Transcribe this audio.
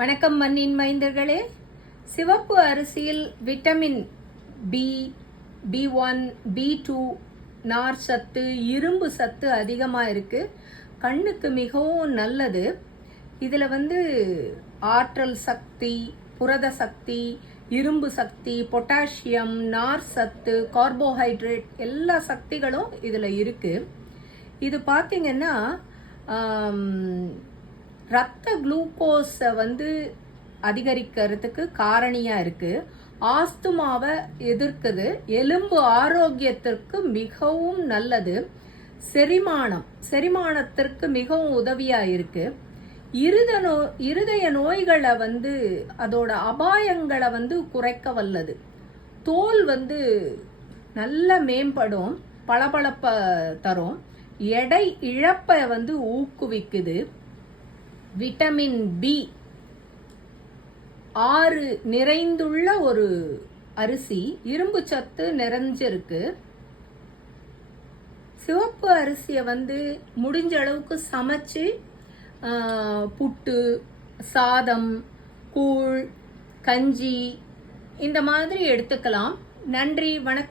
வணக்கம் மண்ணின் மைந்தர்களே. சிவப்பு அரிசியில் vitamin B B one B two நார் சத்து இரும்பு சத்து அதிகமாக இருக்குது கண்ணுக்கு மிகவும் நல்லது. இதில் வந்து ஆற்றல் சக்தி புரத சக்தி இரும்பு சக்தி பொட்டாசியம் நார் சத்து கார்போஹைட்ரேட் எல்லா சக்திகளும் இதில் இருக்குது இது பார்த்திங்கன்னா ரத்த குளுக்கோஸை வந்து அதிகரிக்கிறதுக்கு காரணியாக இருக்குது ஆஸ்துமாவை எதிர்க்குது. எலும்பு ஆரோக்கியத்திற்கு மிகவும் நல்லது. செரிமானம். செரிமானத்திற்கு மிகவும் உதவியாக இருக்குது இருத நோ இருதய நோய்களை வந்து அதோட அபாயங்களை வந்து குறைக்க வல்லது. தோல் வந்து நல்ல மேம்படும் பளபளப்பை தரும். எடை இழப்பை வந்து ஊக்குவிக்குது. Vitamin B. ஆறு நிறைந்துள்ள ஒரு அரிசி இரும்பு சத்து நிறைஞ்சிருக்கு. சிவப்பு அரிசியை வந்து முடிஞ்ச அளவுக்கு சமைச்சு புட்டு சாதம் கூழ் கஞ்சி இந்த மாதிரி எடுத்துக்கலாம். நன்றி வணக்கம்.